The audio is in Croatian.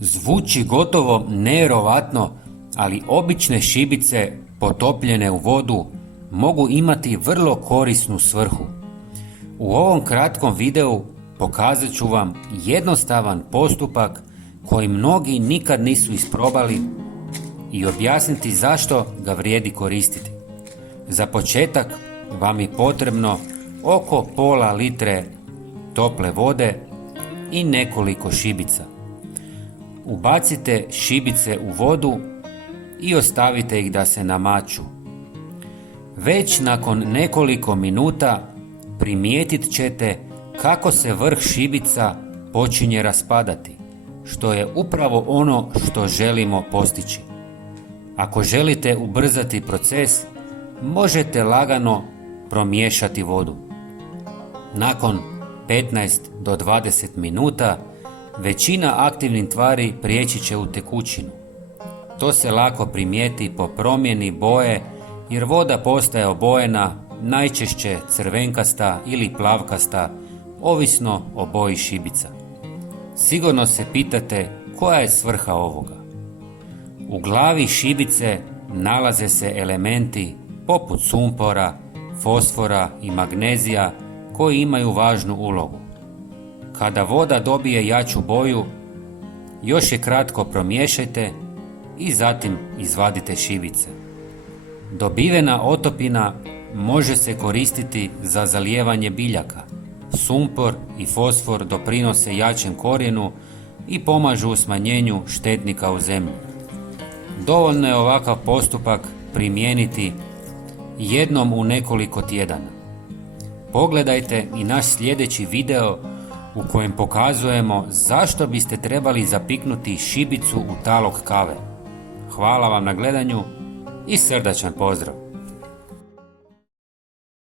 Zvuči gotovo nevjerovatno, ali obične šibice potopljene u vodu mogu imati vrlo korisnu svrhu. U ovom kratkom videu pokazat ću vam jednostavan postupak koji mnogi nikad nisu isprobali i objasniti zašto ga vrijedi koristiti. Za početak vam je potrebno oko pola litre tople vode i nekoliko šibica. Ubacite šibice u vodu i ostavite ih da se namaču. Već nakon nekoliko minuta primijetit ćete kako se vrh šibica počinje raspadati, što je upravo ono što želimo postići. Ako želite ubrzati proces, možete lagano promiješati vodu. Nakon 15 do 20 minuta većina aktivnih tvari prijeći će u tekućinu. To se lako primijeti po promjeni boje jer voda postaje obojena, najčešće crvenkasta ili plavkasta, ovisno o boji šibica. Sigurno se pitate koja je svrha ovoga. U glavi šibice nalaze se elementi poput sumpora, fosfora i magnezija koji imaju važnu ulogu. Kada voda dobije jaču boju, još je kratko promiješajte i zatim izvadite šibice. Dobivena otopina može se koristiti za zalijevanje biljaka. Sumpor i fosfor doprinose jačem korijenu i pomažu u smanjenju štetnika u zemlji. Dovoljno je ovakav postupak primijeniti jednom u nekoliko tjedana. Pogledajte i naš sljedeći video u kojem pokazujemo zašto biste trebali zapiknuti šibicu u talog kave. Hvala vam na gledanju i srdačan pozdrav!